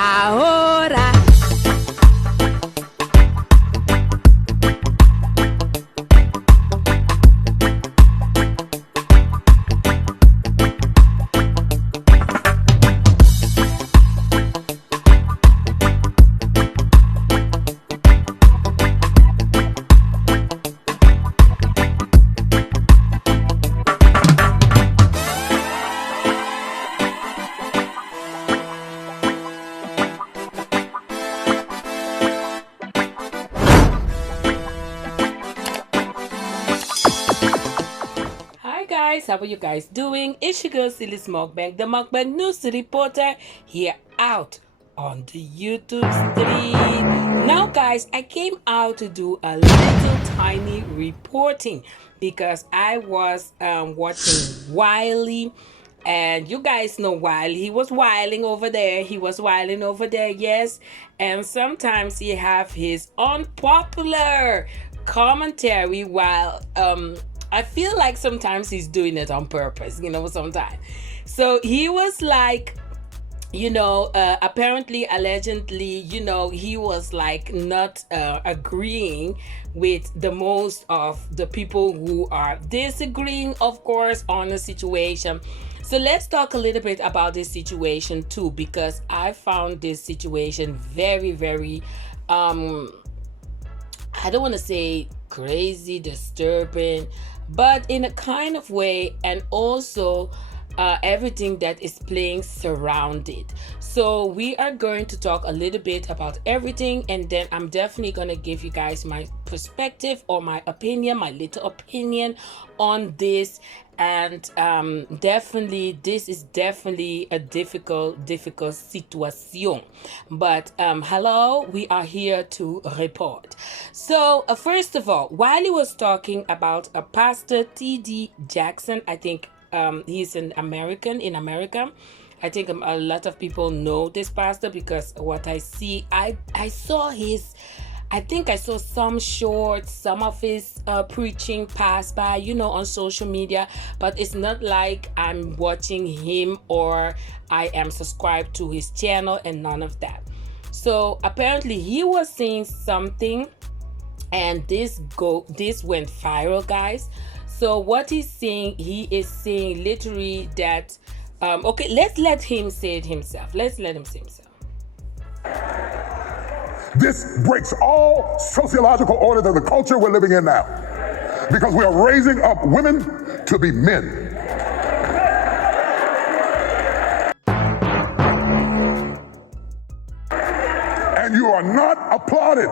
ahora. How are you guys doing? It's your girl SYLISMUKBANG, the Mukbang news reporter, here out on the YouTube stream. Now guys, I came out to do a little tiny reporting because I was watching Wiley. And you guys know Wiley. He was whiling over there. Yes. And sometimes he have his unpopular commentary while I feel like sometimes he's doing it on purpose, sometimes. So he was like, apparently, allegedly, he was like not agreeing with the most of the people who are disagreeing, of course, on the situation. So let's talk a little bit about this situation too, because I found this situation very, very, I don't want to say crazy, disturbing, but in a kind of way, and also everything that is playing surrounded. So we are going to talk a little bit about everything, and then I'm definitely going to give you guys my perspective or my opinion, my little opinion on this. And definitely, this is definitely a difficult situation. But hello, we are here to report. So first of all, Wiley was talking about a pastor, T.D. Jackson. I think he's an American in America. I think a lot of people know this pastor because what I see, I saw his, I think I saw some shorts, some of his preaching pass by, on social media, but it's not like I'm watching him or I am subscribed to his channel and none of that. So apparently he was saying something and this went viral, guys. So what he's saying, he is saying literally that, okay, let's let him say it himself. Let's let him say himself. This breaks all sociological orders of the culture we're living in now, because we are raising up women to be men. And you are not applauded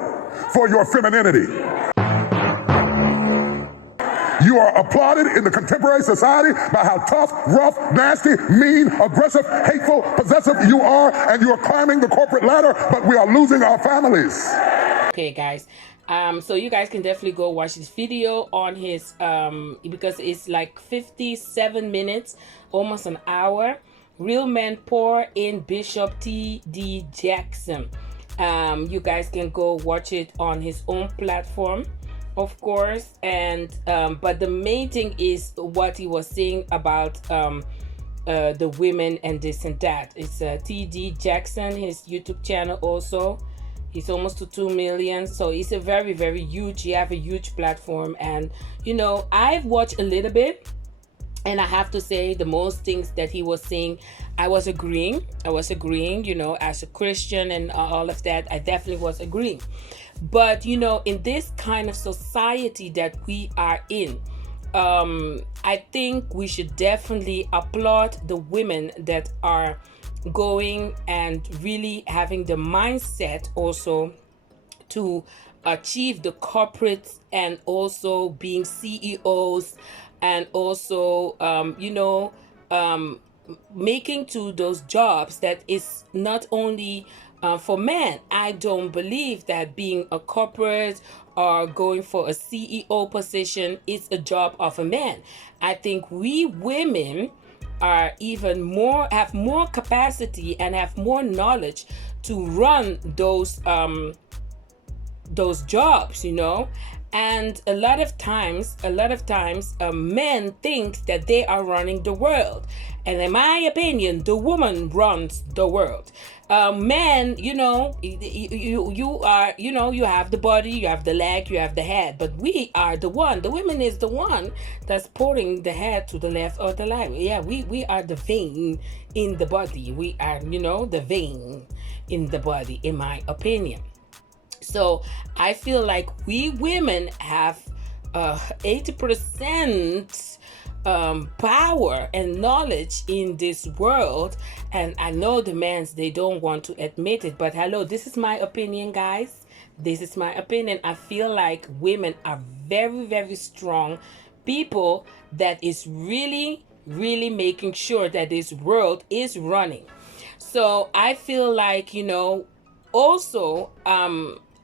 for your femininity. You are applauded in the contemporary society by how tough, rough, nasty, mean, aggressive, hateful, possessive you are, and you are climbing the corporate ladder, but we are losing our families. Okay, guys. So you guys can definitely go watch this video on his, because it's like 57 minutes, almost an hour. Real Men Pour in Bishop T.D. Jackson. You guys can go watch it on his own platform, of course. And but the main thing is what he was saying about the women and this and that. It's T.D. Jackson, his YouTube channel also. He's almost to 2 million, so he's a very, very huge. He have a huge platform, and I've watched a little bit, and I have to say the most things that he was saying, I was agreeing. As a Christian and all of that, I definitely was agreeing. But in this kind of society that we are in, I think we should definitely applaud the women that are going and really having the mindset also to achieve the corporates and also being CEOs and also making to those jobs that is not only for men. I don't believe that being a corporate or going for a CEO position is a job of a man. I think we women are even more, have more capacity and have more knowledge to run those jobs, and a lot of times men think that they are running the world, And in my opinion, the woman runs the world. Men, you are, you have the body, you have the leg, you have the head, but we are the one. The woman is the one that's putting the head to the left or the right. Yeah, we are the vein in the body. We are, the vein in the body, in my opinion. So I feel like we women have 80% power and knowledge in this world, and I know the men, they don't want to admit it, but hello, this is my opinion, guys. This is my opinion. I feel like women are very, very strong people that is really, really making sure that this world is running. So I feel like, also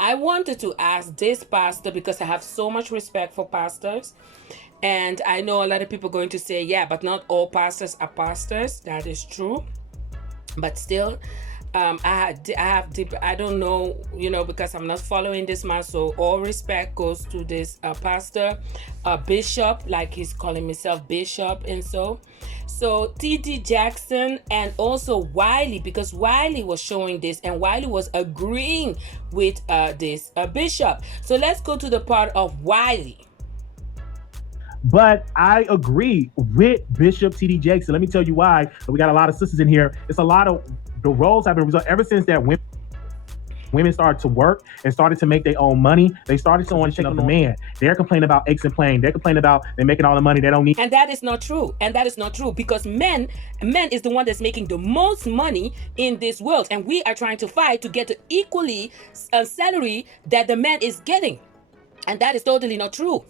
I wanted to ask this pastor, because I have so much respect for pastors. And I know a lot of people are going to say, yeah, but not all pastors are pastors. That is true. But still, I don't know, because I'm not following this man. So all respect goes to this pastor, bishop, like he's calling himself bishop. And so T.D. Jackson and also Wiley, because Wiley was showing this and Wiley was agreeing with this bishop. So let's go to the part of Wiley. But I agree with Bishop T.D. Jackson. Let me tell you why. We got a lot of sisters in here. It's a lot of the roles have been resolved ever since that women started to work and started to make their own money. They started to want to check on the man. They're complaining about aches and plain. They're complaining about they're making all the money they don't need. And that is not true. And that is not true, because men is the one that's making the most money in this world. And we are trying to fight to get the equally salary that the man is getting. And that is totally not true.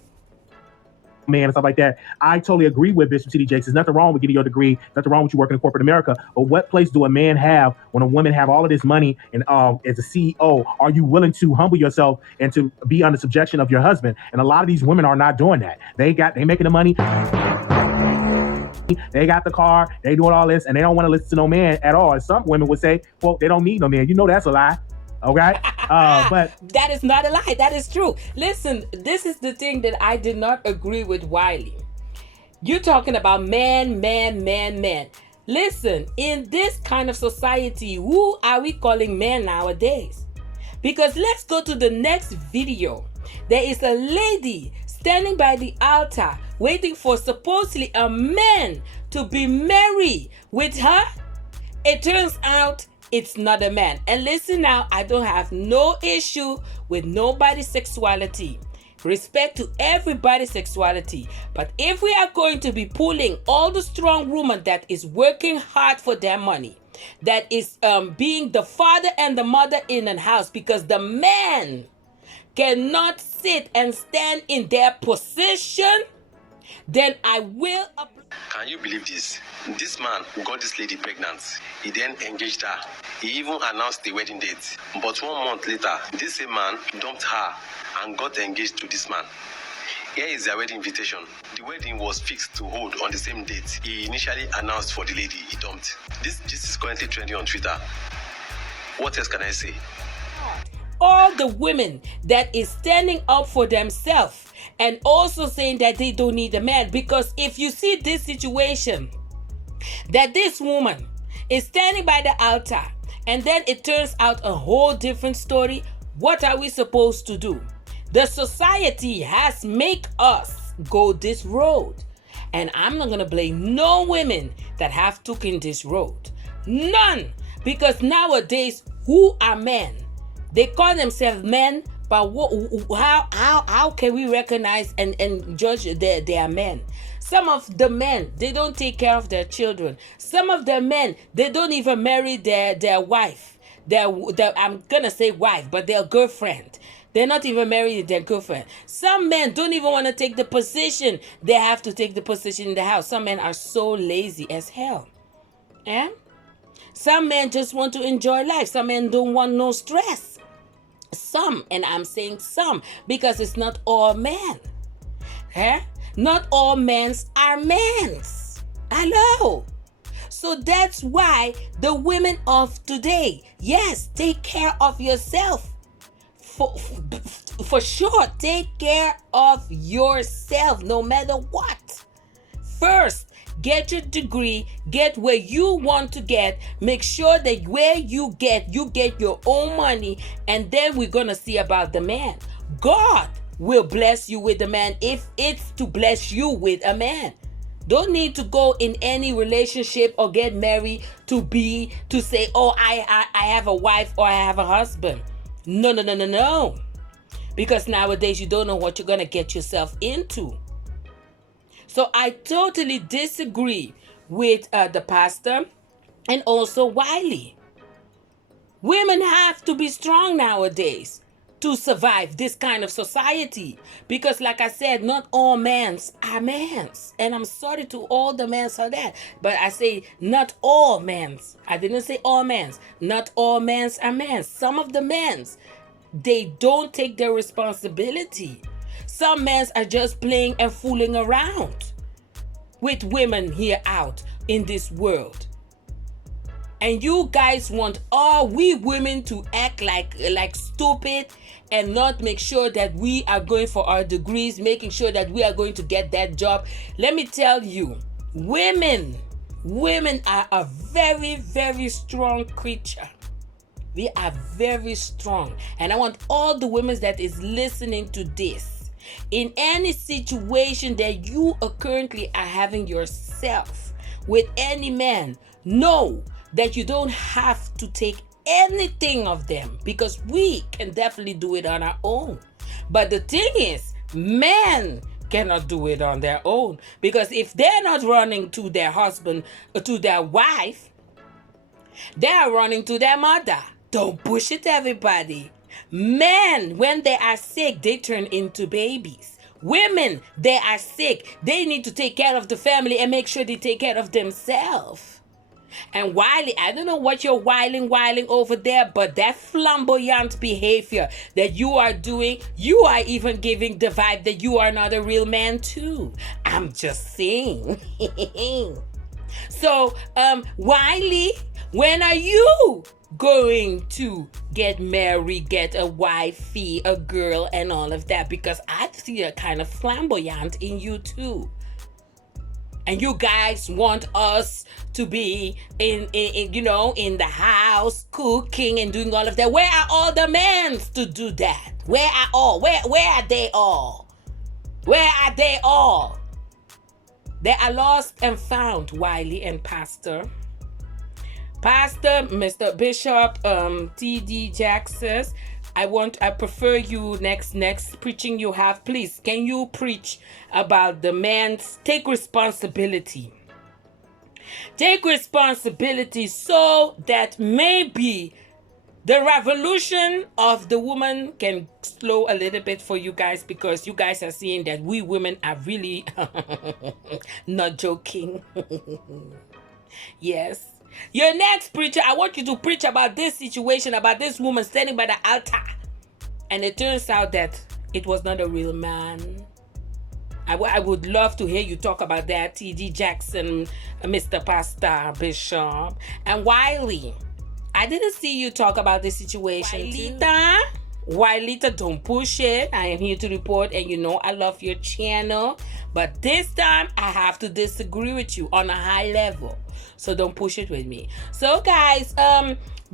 Man and stuff like that. I totally agree with Bishop T.D. Jakes. There's nothing wrong with getting your degree, nothing wrong with you working in corporate America. But what place do a man have when a woman have all of this money and as a CEO? Are you willing to humble yourself and to be under subjection of your husband? And a lot of these women are not doing that. They making the money. They got the car, they doing all this, and they don't want to listen to no man at all. And some women would say, well, they don't need no man. That's a lie. Okay, but that is not a lie. That is true. Listen, this is the thing that I did not agree with Wiley. You're talking about man. Listen, in this kind of society, who are we calling man nowadays? Because let's go to the next video. There is a lady standing by the altar waiting for supposedly a man to be married with her. It turns out it's not a man. And listen now, I don't have no issue with nobody's sexuality. Respect to everybody's sexuality. But if we are going to be pulling all the strong women that is working hard for their money, that is being the father and the mother in a house, because the man cannot sit and stand in their position, then I will... Can you believe this? This man got this lady pregnant. He then engaged her. He even announced the wedding date. But 1 month later, this same man dumped her and got engaged to this man. Here is their wedding invitation. The wedding was fixed to hold on the same date he initially announced for the lady he dumped. This is currently trending on Twitter. What else can I say? All the women that is standing up for themselves and also saying that they don't need a man, because if you see this situation, that this woman is standing by the altar and then it turns out a whole different story, what are we supposed to do? The society has made us go this road, and I'm not gonna blame no women that have taken this road. None. Because nowadays, who are men? They call themselves men, but how can we recognize and judge they are men? Some of the men, they don't take care of their children. Some of the men, they don't even marry their wife. I'm gonna say wife, but their girlfriend. They're not even married their girlfriend. Some men don't even want to take the position. They have to take the position in the house. Some men are so lazy as hell. Yeah? Some men just want to enjoy life. Some men don't want no stress. Some, and I'm saying some, because it's not all men. Eh? Not all men are men. Hello. So that's why the women of today, yes, take care of yourself. For sure, take care of yourself no matter what. First, get your degree, get where you want to get, make sure that where you get your own money, and then we're gonna see about the man. God will bless you with a man if it's to bless you with a man. Don't need to go in any relationship or get married to say, oh, I have a wife or I have a husband. No. Because nowadays you don't know what you're gonna get yourself into. So I totally disagree with the pastor and also Wiley. Women have to be strong nowadays to survive this kind of society, because like I said, not all mans are mans, and I'm sorry to all the mans for that, but I say not all mans. I didn't say all mans. Not all mans are mans. Some of the mans, they don't take their responsibility. Some mans are just playing and fooling around with women here out in this world. And you guys want all we women to act like stupid and not make sure that we are going for our degrees, making sure that we are going to get that job. Let me tell you, women are a very, very strong creature. We are very strong. And I want all the women that is listening to this, in any situation that you are currently having yourself with any man, know that you don't have to take anything of them, because we can definitely do it on our own. But the thing is, men cannot do it on their own, because if they're not running to their husband or to their wife, they are running to their mother. Don't push it, everybody. Men, when they are sick, they turn into babies. Women, they are sick, they need to take care of the family and make sure they take care of themselves. And Wiley, I don't know what you're whiling over there, but that flamboyant behavior that you are doing, you are even giving the vibe that you are not a real man too. I'm just saying. So, Wiley, when are you going to get married, get a wifey, a girl, and all of that? Because I see a kind of flamboyant in you too. And you guys want us to be in the house cooking and doing all of that. Where are all the men to do that? Where are all? Where are they all? Where are they all? They are lost and found, Wiley and Pastor, Mr. Bishop, T.D. Jackson. I prefer you next preaching you have. Please, can you preach about the man's take responsibility? Take responsibility so that maybe the revolution of the woman can slow a little bit for you guys, because you guys are seeing that we women are really not joking. Yes. Your next preacher, I want you to preach about this situation, about this woman standing by the altar. And it turns out that it was not a real man. I would love to hear you talk about that, T.D. Jackson, Mr. Pastor, Bishop. And Wiley, I didn't see you talk about this situation. Wileyta, don't push it. I am here to report, and you know I love your channel. But this time, I have to disagree with you on a high level. So don't push it with me. So guys,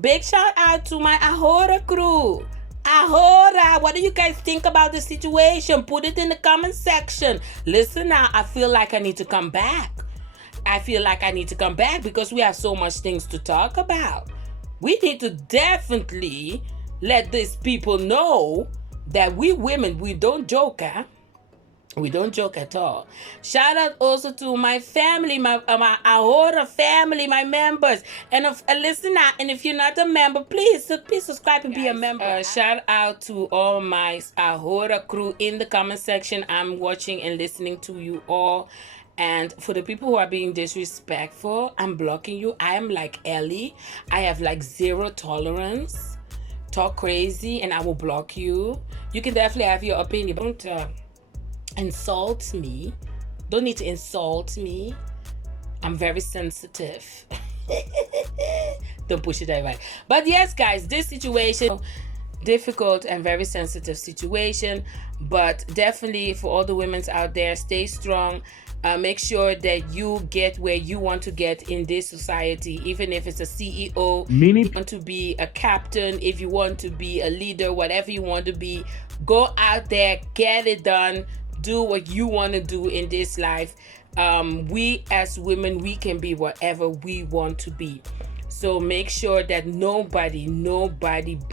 big shout out to my Ahora crew. Ahora, what do you guys think about the situation? Put it in the comment section. Listen now, I feel like I need to come back. Because we have so much things to talk about. We need to definitely let these people know that we women, we don't joke, huh? We don't joke at all. Shout out also to my family, my Ahora family, my members. And listen now, and if you're not a member, please subscribe and be a member. Shout out to all my Ahora crew in the comment section. I'm watching and listening to you all. And for the people who are being disrespectful, I'm blocking you. I am like Ellie. I have like zero tolerance. Talk crazy and I will block you. You can definitely have your opinion. Don't insult me. Don't need to insult me. I'm very sensitive. Don't push it anyway. But yes, guys, this situation, difficult and very sensitive situation. But definitely for all the women out there, stay strong. Make sure that you get where you want to get in this society, even if it's a CEO, Many- if you want to be a captain, if you want to be a leader, whatever you want to be, go out there, get it done, do what you want to do in this life. We as women, we can be whatever we want to be. So make sure that nobody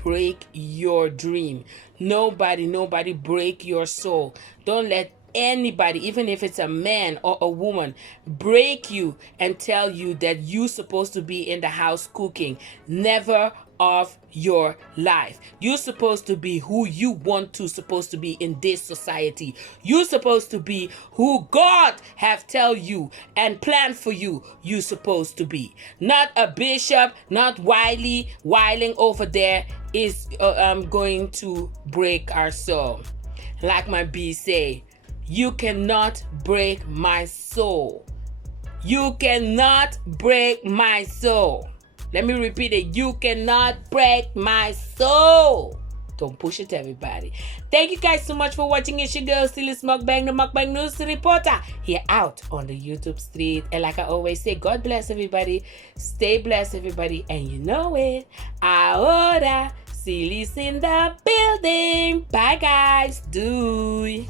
break your dream. Nobody break your soul. Don't let anybody, even if it's a man or a woman, break you and tell you that you're supposed to be in the house cooking. Never of your life. You're supposed to be who you want to supposed to be in this society. You're supposed to be who God have tell you and plan for you. You're supposed to be. Not a bishop, not Wiley, whiling over there is going to break our soul. Like my B say, you cannot break my soul. You cannot break my soul. Let me repeat it. You cannot break my soul. Don't push it, everybody. Thank you guys so much for watching. It's your girl, Sylis Mukbang, the Mukbang News Reporter, here out on the YouTube street. And like I always say, God bless everybody. Stay blessed, everybody. And you know it. Ahora, Sylis in the building. Bye, guys. Do.